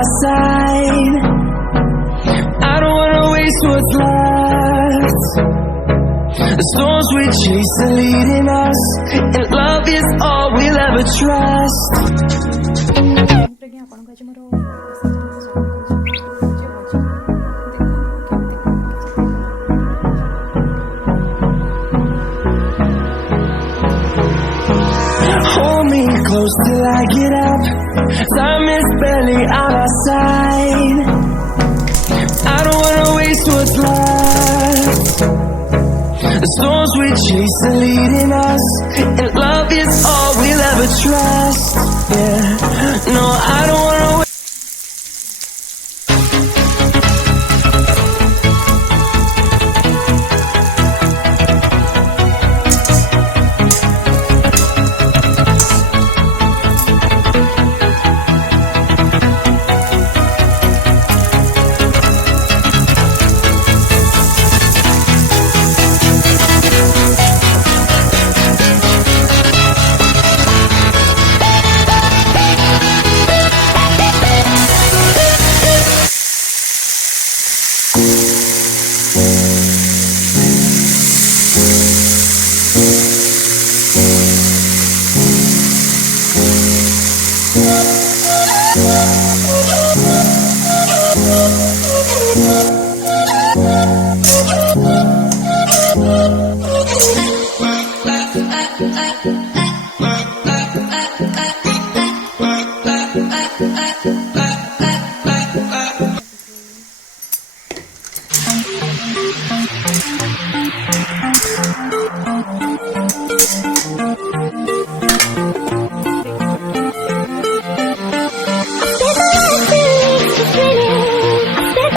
our side. I don't wanna waste what's left. The storms we chase are leading us, and love is all we'll ever trust. Hold me close till I get up. Time is barely on our side. I don't wanna waste what's left. The storms we chase are leading us, and love is all we'll ever trust. Yeah, no, I don't wanna wait. Bye.